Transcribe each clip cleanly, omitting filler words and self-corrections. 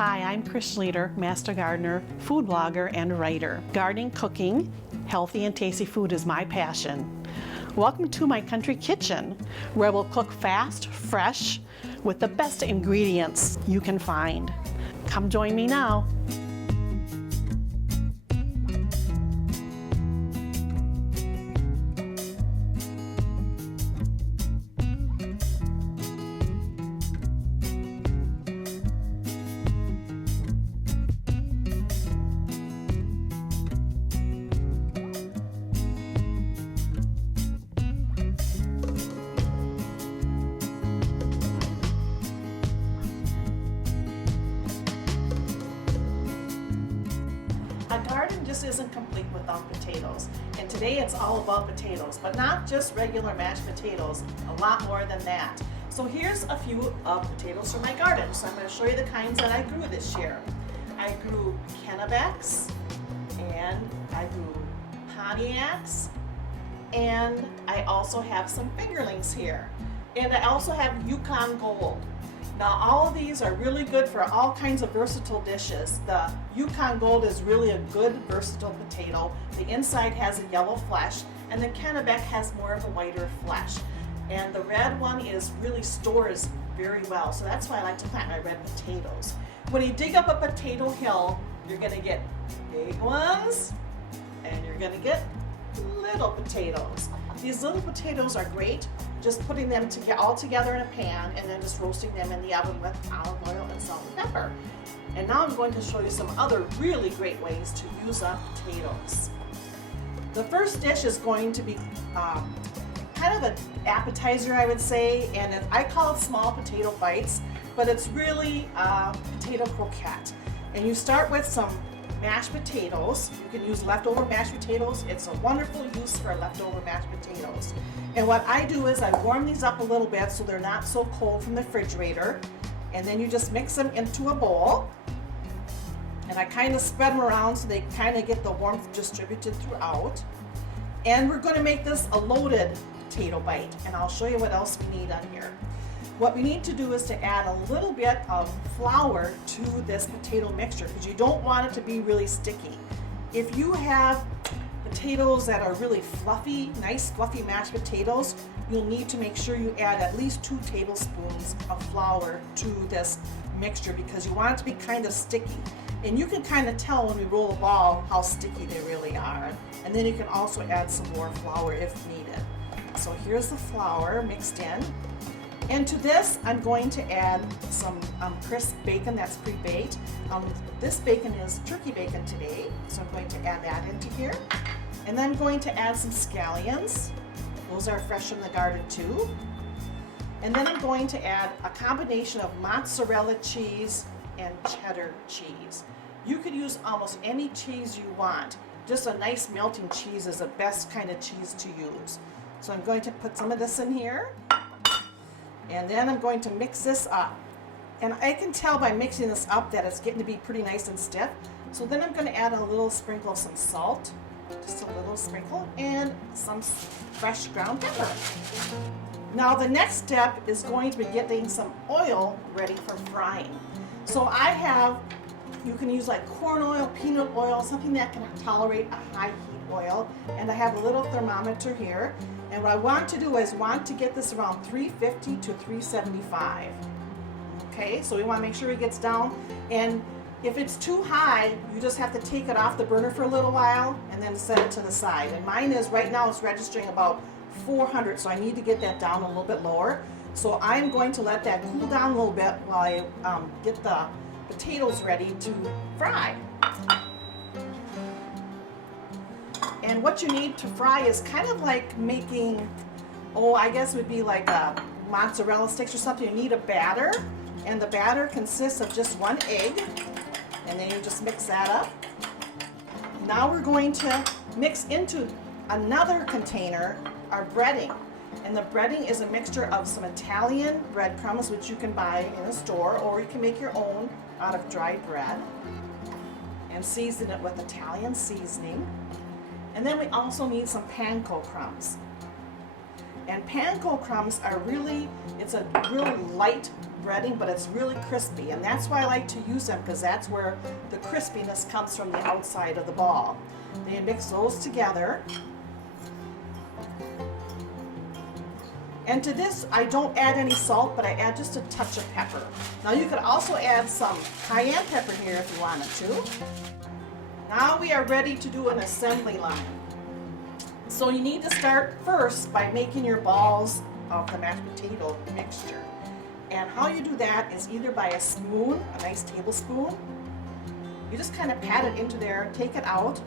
Hi, I'm Chris Schleter, Master Gardener, food blogger, and writer. Gardening, cooking, healthy and tasty food is my passion. Welcome to my country kitchen, where we'll cook fast, fresh, with the best ingredients you can find. Come join me now. A garden just isn't complete without potatoes. And today it's all about potatoes, but not just regular mashed potatoes, a lot more than that. So here's a few potatoes from my garden. So I'm going to show you the kinds that I grew this year. I grew Kennebecks, and I grew Pontiacs, and I also have some fingerlings here. And I also have Yukon Gold. Now all of these are really good for all kinds of versatile dishes. The Yukon Gold is really a good versatile potato. The inside has a yellow flesh, and the Kennebec has more of a whiter flesh. And the red one really stores very well, so that's why I like to plant my red potatoes. When you dig up a potato hill, you're going to get big ones, and you're going to get little potatoes. These little potatoes are great, just putting them all together in a pan and then just roasting them in the oven with olive oil and salt and pepper. And now I'm going to show you some other really great ways to use up potatoes. The first dish is going to be kind of an appetizer, I would say, and I call it small potato bites, but it's really potato croquette. And you start with some mashed potatoes. You can use leftover mashed potatoes. It's a wonderful use for leftover mashed potatoes. And what I do is I warm these up a little bit so they're not so cold from the refrigerator. And then you just mix them into a bowl. And I kind of spread them around so they kind of get the warmth distributed throughout. And we're going to make this a loaded potato bite. And I'll show you what else we need on here. What we need to do is to add a little bit of flour to this potato mixture because you don't want it to be really sticky. If you have potatoes that are really fluffy, nice fluffy mashed potatoes, you'll need to make sure you add at least 2 tablespoons of flour to this mixture because you want it to be kind of sticky. And you can kind of tell when we roll a ball how sticky they really are. And then you can also add some more flour if needed. So here's the flour mixed in. And to this, I'm going to add some crisp bacon that's pre-baked. This bacon is turkey bacon today, so I'm going to add that into here. And then I'm going to add some scallions. Those are fresh from the garden too. And then I'm going to add a combination of mozzarella cheese and cheddar cheese. You could use almost any cheese you want. Just a nice melting cheese is the best kind of cheese to use. So I'm going to put some of this in here. And then I'm going to mix this up. And I can tell by mixing this up that it's getting to be pretty nice and stiff. So then I'm going to add a little sprinkle of some salt, just a little sprinkle, and some fresh ground pepper. Now the next step is going to be getting some oil ready for frying. So you can use like corn oil, peanut oil, something that can tolerate a high heat oil. And I have a little thermometer here. And what I want to do is to get this around 350 to 375. Okay, so we want to make sure it gets down. And if it's too high, you just have to take it off the burner for a little while and then set it to the side. And mine is, right now it's registering about 400, so I need to get that down a little bit lower. So I'm going to let that cool down a little bit while I get the potatoes ready to fry. And what you need to fry is kind of like making, I guess it would be like a mozzarella sticks or something. You need a batter, and the batter consists of just 1 egg, and then you just mix that up. Now we're going to mix into another container our breading. And the breading is a mixture of some Italian breadcrumbs, which you can buy in a store, or you can make your own out of dried bread, and season it with Italian seasoning. And then we also need some panko crumbs. And panko crumbs are really, it's a real light breading, but it's really crispy, and that's why I like to use them, because that's where the crispiness comes from the outside of the ball. Then you mix those together. And to this, I don't add any salt, but I add just a touch of pepper. Now you could also add some cayenne pepper here if you wanted to. Now we are ready to do an assembly line. So you need to start first by making your balls of the mashed potato mixture. And how you do that is either by a spoon, a nice tablespoon. You just kind of pat it into there, take it out,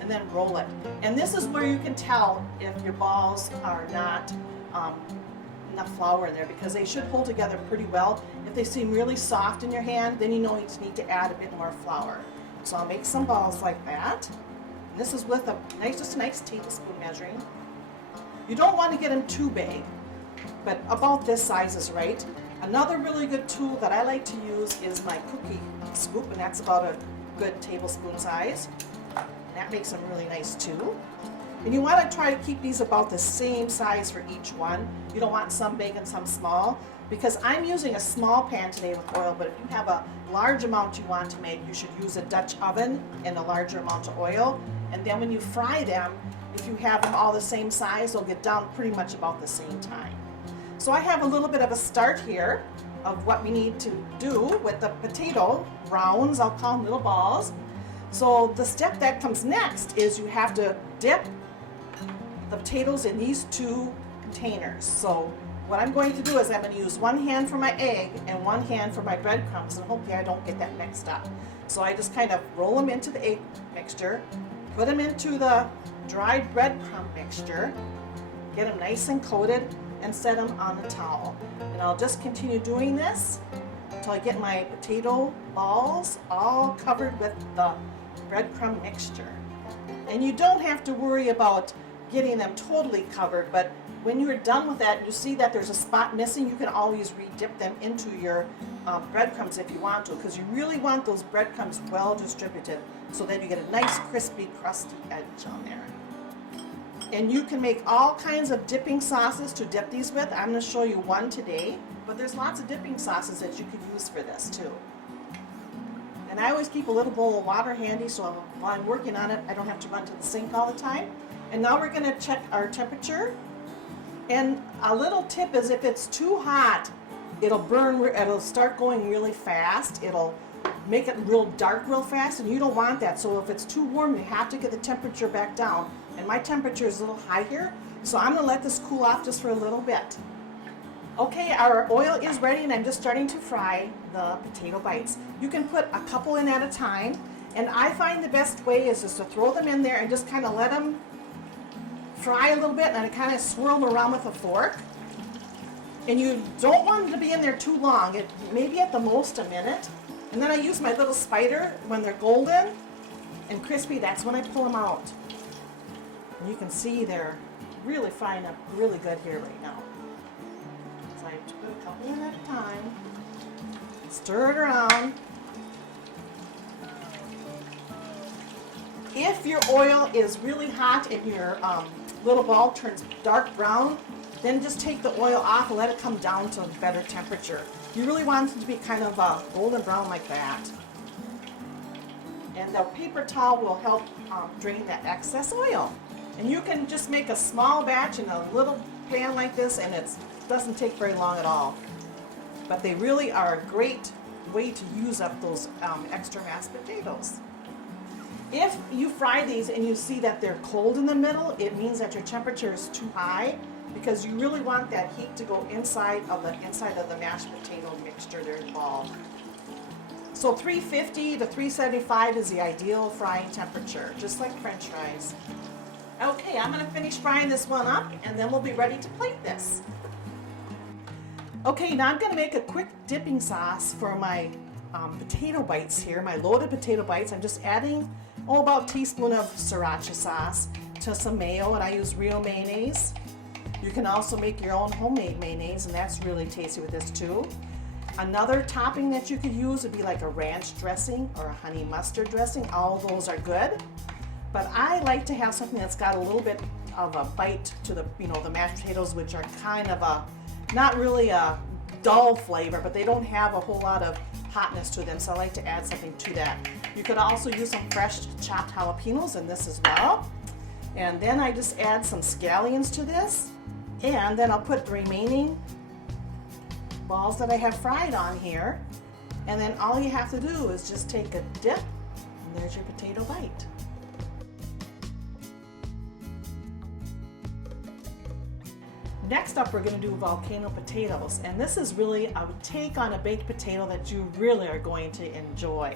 and then roll it. And this is where you can tell if your balls are not enough flour in there, because they should hold together pretty well. If they seem really soft in your hand, then you know you need to add a bit more flour. So I'll make some balls like that. And this is with just a nice tablespoon measuring. You don't want to get them too big, but about this size is right. Another really good tool that I like to use is my cookie scoop, and that's about a good tablespoon size. And that makes them really nice too. And you want to try to keep these about the same size for each one. You don't want some big and some small, because I'm using a small pan today with oil, but if you have a large amount you want to make, you should use a Dutch oven and a larger amount of oil. And then when you fry them, if you have them all the same size, they'll get done pretty much about the same time. So I have a little bit of a start here of what we need to do with the potato rounds. I'll call them little balls. So the step that comes next is you have to dip the potatoes in these two containers. So what I'm going to do is I'm going to use one hand for my egg and one hand for my breadcrumbs, and hopefully I don't get that mixed up. So I just kind of roll them into the egg mixture, put them into the dried breadcrumb mixture, get them nice and coated, and set them on a towel. And I'll just continue doing this until I get my potato balls all covered with the breadcrumb mixture. And you don't have to worry about getting them totally covered, but when you're done with that and you see that there's a spot missing, you can always re-dip them into your breadcrumbs if you want to, because you really want those breadcrumbs well distributed so that you get a nice crispy crusty edge on there. And you can make all kinds of dipping sauces to dip these with. I'm going to show you one today, but there's lots of dipping sauces that you could use for this too. And I always keep a little bowl of water handy, so while I'm working on it, I don't have to run to the sink all the time. And now we're going to check our temperature. And a little tip is if it's too hot, it'll burn, it'll start going really fast. It'll make it real dark real fast, and you don't want that. So if it's too warm, you have to get the temperature back down. And my temperature is a little high here, so I'm going to let this cool off just for a little bit. Okay, our oil is ready, and I'm just starting to fry the potato bites. You can put a couple in at a time, and I find the best way is just to throw them in there and just kind of let them fry a little bit, and I kind of swirl them around with a fork. And you don't want them to be in there too long, maybe at the most a minute. And then I use my little spider when they're golden and crispy, that's when I pull them out. And you can see they're really frying up really good here right now. So I have to put a couple in at a time. Stir it around. If your oil is really hot and your little ball turns dark brown, then just take the oil off and let it come down to a better temperature. You really want it to be kind of golden brown like that. And the paper towel will help drain that excess oil. And you can just make a small batch in a little pan like this, and it doesn't take very long at all. But they really are a great way to use up those extra mashed potatoes. If you fry these and you see that they're cold in the middle, it means that your temperature is too high, because you really want that heat to go inside of the mashed potato mixture there involved. So 350 to 375 is the ideal frying temperature, just like French fries. Okay, I'm going to finish frying this one up, and then we'll be ready to plate this. Okay, now I'm going to make a quick dipping sauce for my potato bites here, my loaded potato bites. I'm just adding about a teaspoon of sriracha sauce to some mayo, and I use real mayonnaise. You can also make your own homemade mayonnaise, and that's really tasty with this too. Another topping that you could use would be like a ranch dressing or a honey mustard dressing. All of those are good. But I like to have something that's got a little bit of a bite to the, the mashed potatoes, which are kind of a, not really a dull flavor, but they don't have a whole lot of hotness to them, so I like to add something to that. You could also use some fresh chopped jalapenos in this as well. And then I just add some scallions to this, and then I'll put the remaining balls that I have fried on here, and then all you have to do is just take a dip, and there's your potato bite. Next up, we're going to do volcano potatoes, and this is really a take on a baked potato that you really are going to enjoy.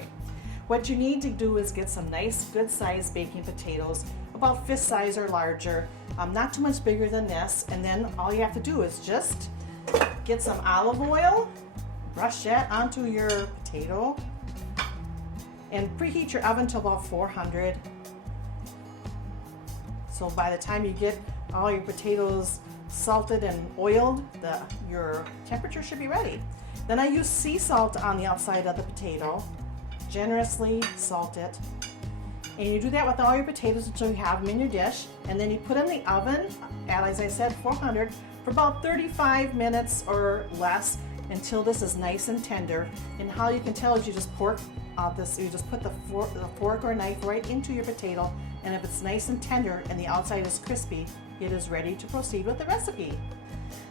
What you need to do is get some nice, good sized baking potatoes, about fist size or larger, not too much bigger than this, and then all you have to do is just get some olive oil, brush that onto your potato, and preheat your oven to about 400. So by the time you get all your potatoes salted and oiled, your temperature should be ready. Then I use sea salt on the outside of the potato, generously salt it. And you do that with all your potatoes until you have them in your dish, and then you put them in the oven at, as I said, 400 for about 35 minutes or less until this is nice and tender. And how you can tell is you just you just put the fork or knife right into your potato, and if it's nice and tender and the outside is crispy, it is ready to proceed with the recipe.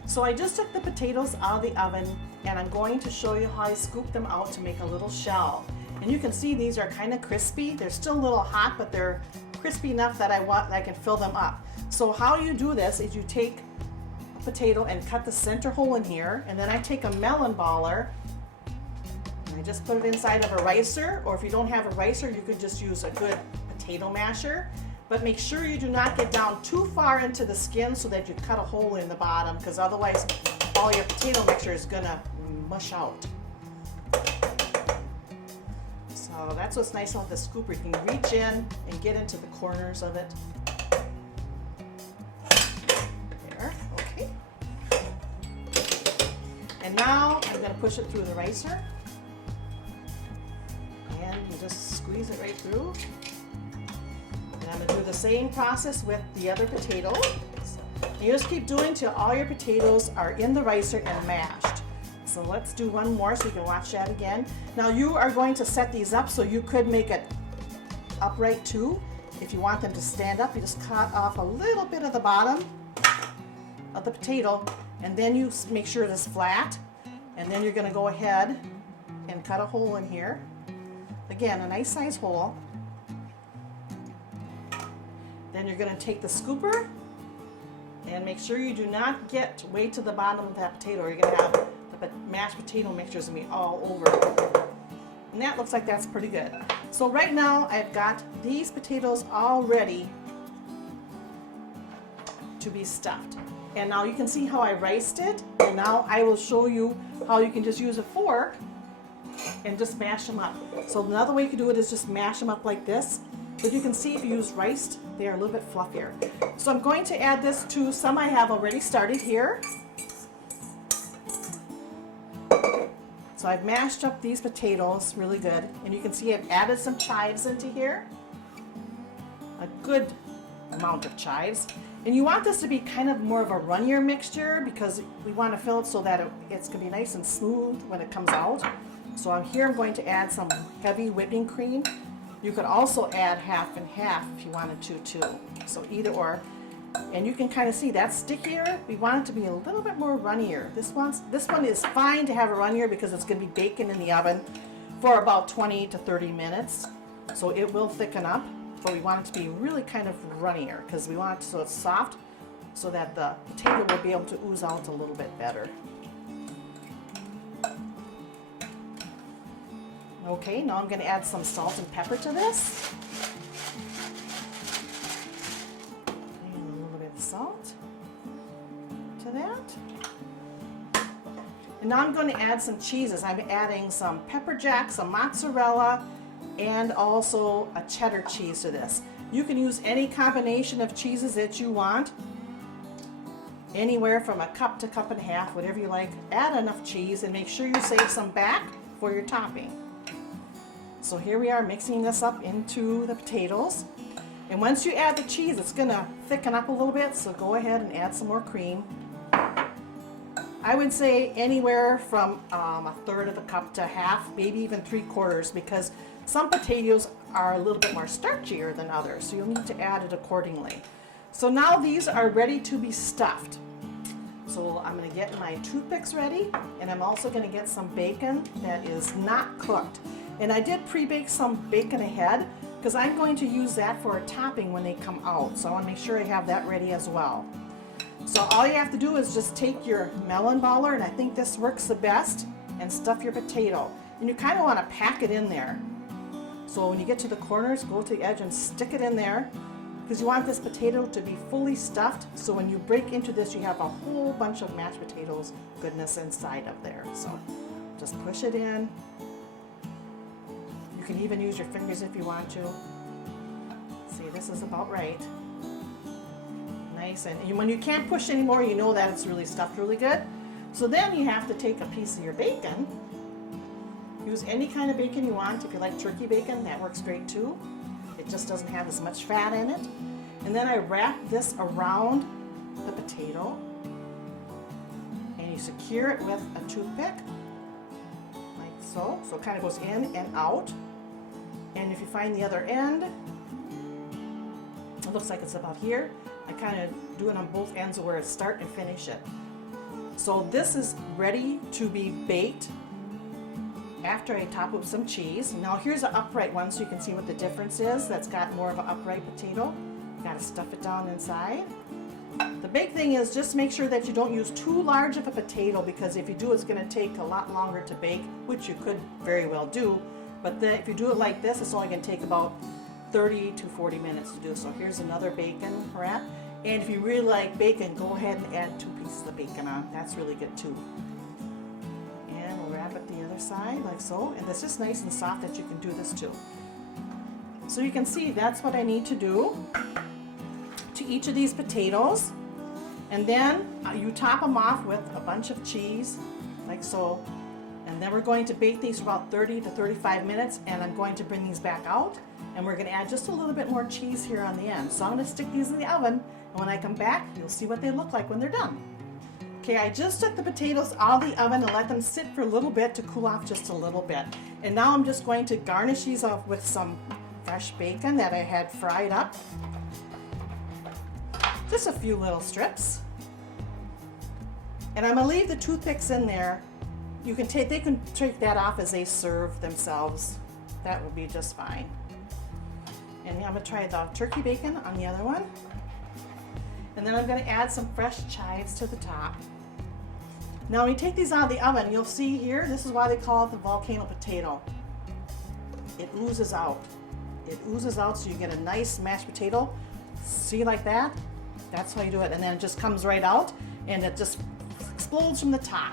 So I just took the potatoes out of the oven, and I'm going to show you how I scoop them out to make a little shell. And you can see these are kind of crispy. They're still a little hot, but they're crispy enough that I can fill them up. So how you do this is you take a potato and cut the center hole in here, and then I take a melon baller and I just put it inside of a ricer, or if you don't have a ricer, you could just use a good potato masher. But make sure you do not get down too far into the skin so that you cut a hole in the bottom, because otherwise all your potato mixture is gonna mush out. So that's what's nice about the scooper. You can reach in and get into the corners of it. There, okay. And now I'm gonna push it through the ricer. And you just squeeze it right through. And I'm going to do the same process with the other potato. And you just keep doing till all your potatoes are in the ricer and mashed. So let's do one more so you can watch that again. Now you are going to set these up so you could make it upright too. If you want them to stand up, you just cut off a little bit of the bottom of the potato, and then you make sure it is flat. And then you're going to go ahead and cut a hole in here. Again, a nice size hole. Then you're going to take the scooper and make sure you do not get way to the bottom of that potato, or you're going to have the mashed potato mixtures going to be all over. And that looks like that's pretty good. So right now I've got these potatoes all ready to be stuffed. And now you can see how I riced it, and now I will show you how you can just use a fork and just mash them up. So another way you can do it is just mash them up like this. But you can see if you use riced, they are a little bit fluffier. So I'm going to add this to some I have already started here. So I've mashed up these potatoes really good, and you can see I've added some chives into here. A good amount of chives. And you want this to be kind of more of a runnier mixture, because we want to fill it so that it's going to be nice and smooth when it comes out. So I'm going to add some heavy whipping cream. You could also add half and half if you wanted to too. So either or. And you can kind of see that's stickier. We want it to be a little bit more runnier. This one is fine to have a runnier because it's going to be baking in the oven for about 20 to 30 minutes. So it will thicken up, but we want it to be really kind of runnier because we want it so it's soft so that the potato will be able to ooze out a little bit better. Okay, now I'm going to add some salt and pepper to this. And a little bit of salt to that. And now I'm going to add some cheeses. I'm adding some pepper jack, some mozzarella, and also a cheddar cheese to this. You can use any combination of cheeses that you want. Anywhere from a cup to cup and a half, whatever you like. Add enough cheese and make sure you save some back for your topping. So here we are mixing this up into the potatoes. And once you add the cheese, it's gonna thicken up a little bit, so go ahead and add some more cream. I would say anywhere from a third of a cup to half, maybe even 3/4, because some potatoes are a little bit more starchier than others, so you'll need to add it accordingly. So now these are ready to be stuffed. So I'm gonna get my toothpicks ready, and I'm also gonna get some bacon that is not cooked. And I did pre-bake some bacon ahead, because I'm going to use that for a topping when they come out. So I want to make sure I have that ready as well. So all you have to do is just take your melon baller, and I think this works the best, and stuff your potato. And you kind of want to pack it in there. So when you get to the corners, go to the edge and stick it in there, because you want this potato to be fully stuffed. So when you break into this, you have a whole bunch of mashed potatoes goodness inside of there. So just push it in. You can even use your fingers if you want to. See, this is about right. Nice, and when you can't push anymore, you know that it's really stuffed really good. So then you have to take a piece of your bacon. Use any kind of bacon you want. If you like turkey bacon, that works great too. It just doesn't have as much fat in it. And then I wrap this around the potato, and you secure it with a toothpick, like so. So it kind of goes in and out. And if you find the other end, it looks like it's about here. I kind of do it on both ends of where it start and finish it. So this is ready to be baked after I top with some cheese. Now here's an upright one so you can see what the difference is. That's got more of an upright potato. You gotta stuff it down inside. The big thing is just make sure that you don't use too large of a potato, because if you do, it's gonna take a lot longer to bake, which you could very well do. But then if you do it like this, it's only going to take about 30 to 40 minutes to do. So here's another bacon wrap. And if you really like bacon, go ahead and add 2 pieces of bacon on. That's really good too. And we'll wrap it the other side like so. And it's just nice and soft that you can do this too. So you can see that's what I need to do to each of these potatoes. And then you top them off with a bunch of cheese like so. And then we're going to bake these for about 30 to 35 minutes, and I'm going to bring these back out, and we're going to add just a little bit more cheese here on the end. So I'm going to stick these in the oven, and when I come back, you'll see what they look like when they're done. Okay, I just took the potatoes out of the oven and let them sit for a little bit to cool off just a little bit. And now I'm just going to garnish these off with some fresh bacon that I had fried up. Just a few little strips. And I'm going to leave the toothpicks in there. They can take that off as they serve themselves. That will be just fine. And I'm going to try the turkey bacon on the other one. And then I'm going to add some fresh chives to the top. Now when you take these out of the oven, you'll see here, this is why they call it the volcano potato. It oozes out. It oozes out so you get a nice mashed potato. See, like that? That's how you do it. And then it just comes right out and it just explodes from the top.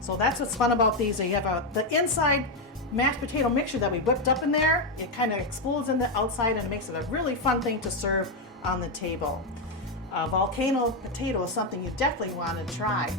So that's what's fun about these. You have the inside mashed potato mixture that we whipped up in there. It kind of explodes in the outside and makes it a really fun thing to serve on the table. Volcano potato is something you definitely want to try.